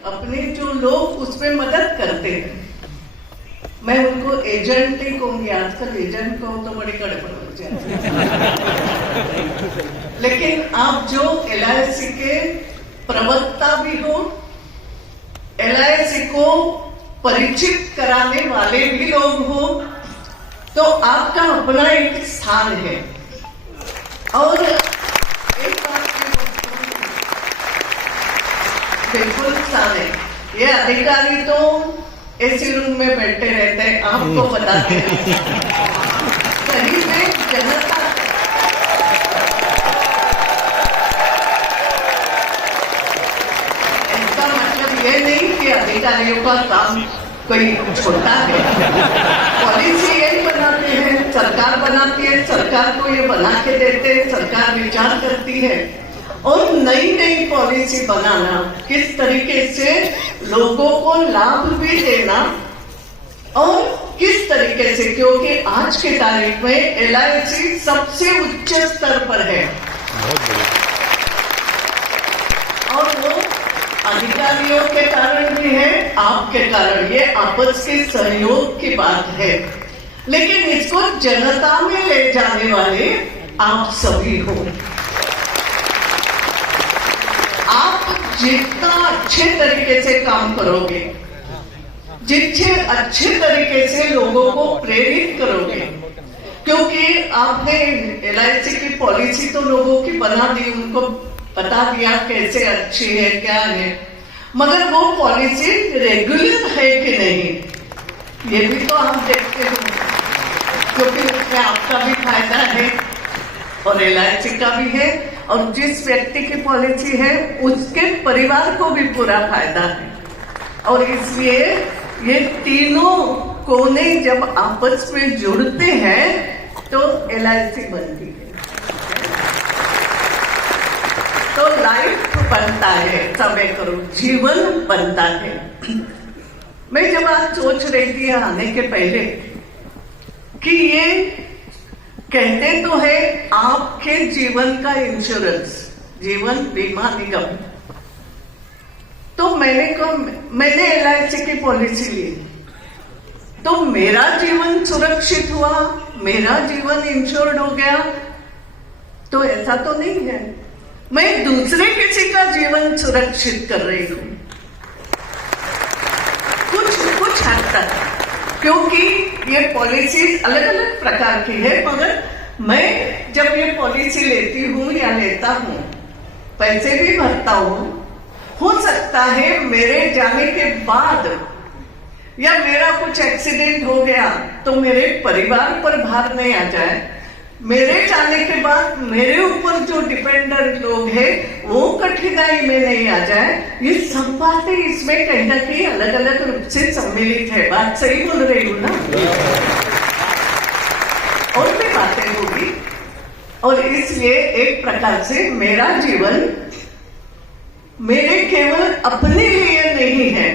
अपने जो लोग उसमें मदद करते हैं, मैं उनको एजेंट ही कहूंगी। आजकल एजेंट को तो बड़ी गड़बड़ हो जाती है। लेकिन आप जो LIC के प्रवक्ता भी हो, LIC को परिचित कराने वाले भी लोग हो, तो आपका अपना एक स्थान है। और एक बात बिल्कुल स्थान है, ये अधिकारी तो ऐसे रूम में बैठे रहते हैं, आपको बताते हैं कहीं पे जनता। इसका मतलब ये नहीं कि अधिकारियों का काम कोई छोटा है। पॉलिसी यही बनाते हैं, सरकार बनाती है, सरकार को ये बना के देते हैं, सरकार विचार करती है। और नई नई पॉलिसी बनाना, किस तरीके से लोगों को लाभ भी देना, और किस तरीके से, क्योंकि आज के तारीख में LIC सबसे उच्च स्तर पर है और वो अधिकारियों के कारण भी है, आपके कारण। ये आपस के सहयोग की बात है, लेकिन इसको जनता में ले जाने वाले आप सभी हो। आप जितना अच्छे तरीके से काम करोगे, जितने अच्छे तरीके से लोगों को प्रेरित करोगे, क्योंकि आपने LIC की पॉलिसी तो लोगों की बना दी, उनको बता दिया कैसे अच्छी है क्या है, मगर वो पॉलिसी रेगुलर है कि नहीं ये भी तो आप देखते हो, क्योंकि उसमें आपका भी फायदा है और LIC का भी है, और जिस व्यक्ति की पॉलिसी है उसके परिवार को भी पूरा फायदा है। और इसलिए ये तीनों कोने जब आपस में जुड़ते हैं तो LIC बनती है, तो लाइफ बनता है, समय करो, जीवन बनता है। मैं जब आज सोच रही थी आने के पहले कि ये कहते तो है आपके जीवन का इंश्योरेंस, जीवन बीमा निगम, तो मैंने LIC की पॉलिसी ली, तो मेरा जीवन सुरक्षित हुआ, मेरा जीवन इंश्योर्ड हो गया, तो ऐसा तो नहीं है। मैं दूसरे किसी का जीवन सुरक्षित कर रही हूं कुछ हद तक, क्योंकि ये पॉलिसी अलग अलग प्रकार की है, मगर मैं जब ये पॉलिसी लेती हूँ या लेता हूँ, पैसे भी भरता हूँ, हो सकता है मेरे जाने के बाद या मेरा कुछ एक्सीडेंट हो गया तो मेरे परिवार पर भार नहीं आ जाए, मेरे जाने के बाद मेरे ऊपर जो डिपेंडेंट लोग हैं वो कठिनाई में नहीं आ जाए। ये सब बातें इसमें कहीं ना कहीं अलग अलग रूप से सम्मिलित है। बात सही बोल रही हूँ ना? और भी बातें होगी, और इसलिए एक प्रकार से मेरा जीवन मेरे केवल अपने लिए नहीं है,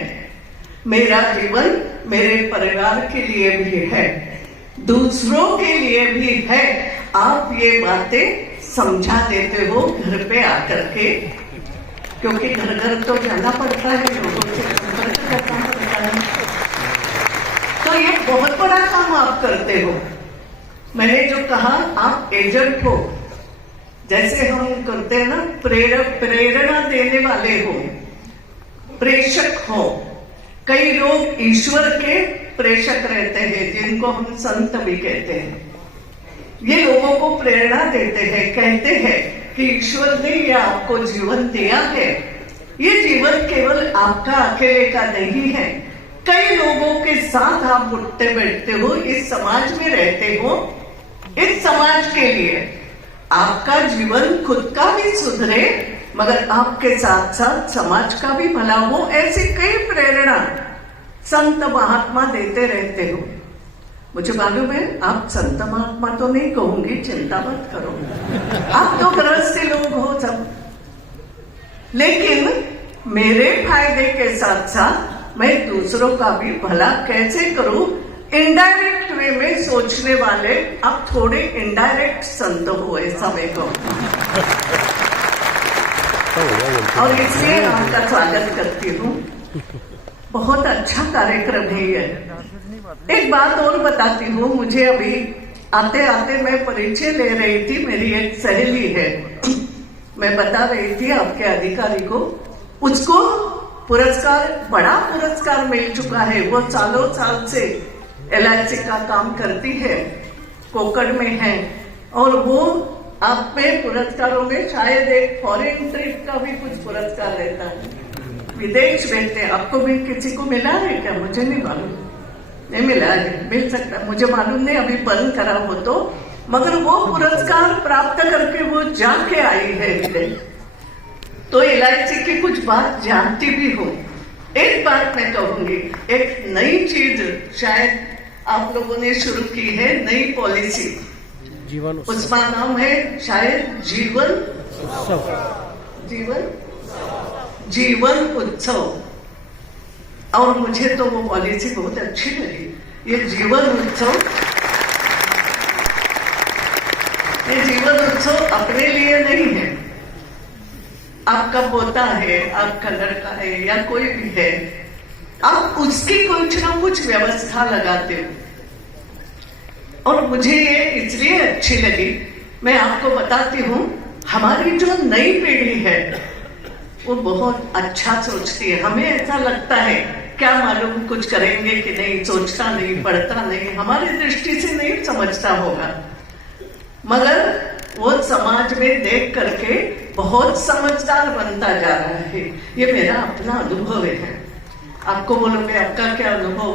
मेरा जीवन मेरे परिवार के लिए भी है, दूसरों के लिए भी है। आप ये बातें समझा देते हो घर पे आकर के, क्योंकि घर घर तो जाना पड़ता है, लोगों से संपर्क करना पड़ता है, तो ये बहुत बड़ा काम आप करते हो। मैंने जो कहा आप एजेंट हो, जैसे हम करते हैं ना, प्रेरणा देने वाले हो, प्रेषक हो। कई लोग ईश्वर के प्रेषक रहते हैं, जिनको हम संत भी कहते हैं। ये लोगों को प्रेरणा देते हैं, कहते हैं कि ईश्वर ने ये आपको जीवन दिया है, ये जीवन केवल आपका अकेले का नहीं है, कई लोगों के साथ आप उठते बैठते हो, इस समाज में रहते हो, इस समाज के लिए आपका जीवन खुद का भी सुधरे, मगर आपके साथ साथ समाज का भी भला हो। ऐसी कई प्रेरणा संत महात्मा देते रहते हो। मुझे मालूम है आप संत महात्मा तो नहीं कहूंगी, चिंता मत करो, आप तो गृहस्थी लोग हो सब, लेकिन मेरे फायदे के साथ साथ मैं दूसरों का भी भला कैसे करूं, इनडायरेक्ट वे में सोचने वाले अब थोड़े इनडायरेक्ट संत हो, ऐसा मैं कहूं। और इसलिए आपका स्वागत करती हूँ। बहुत अच्छा कार्यक्रम है ये। एक बात और बताती हूँ, मुझे अभी आते आते मैं परिचय ले रही थी, मेरी एक सहेली है, मैं बता रही थी आपके अधिकारी को, उसको पुरस्कार, बड़ा पुरस्कार मिल चुका है। वो सालों साल से LIC का काम करती है, कोकण में है, और वो आप में पुरस्कारों में शायद एक फॉरेन ट्रिप का भी कुछ पुरस्कार रहता है, विदेश भेजते हैं। आपको भी किसी को मिला है क्या? मुझे नहीं मालूम, नहीं मिला है, मिल सकता, मुझे मालूम नहीं, अभी बंद करा हो तो, मगर वो पुरस्कार प्राप्त करके वो जाके आई है विदेश। तो LIC की कुछ बात जानती भी हूँ। एक बात मैं कहूंगी, एक नई चीज शायद आप लोगों ने शुरू की है, नई पॉलिसी, जीवन उसका नाम है शायद जीवन उत्सव। और मुझे तो वो पॉलिसी बहुत अच्छी लगी। ये जीवन उत्सव अपने लिए नहीं है, आपका पोता है, आपका लड़का है, या कोई भी है, आप उसकी कुछ ना कुछ व्यवस्था लगाते हो। और मुझे ये इसलिए अच्छी लगी, मैं आपको बताती हूँ, हमारी जो नई पीढ़ी है वो बहुत अच्छा सोचती है। हमें ऐसा लगता है क्या मालूम कुछ करेंगे कि नहीं, सोचता नहीं, पढ़ता नहीं, हमारी दृष्टि से नहीं समझता होगा, मगर वो समाज में देख करके बहुत समझदार बनता जा रहा है। ये मेरा अपना अनुभव है। आपको बोलोगे आपका क्या अनुभव?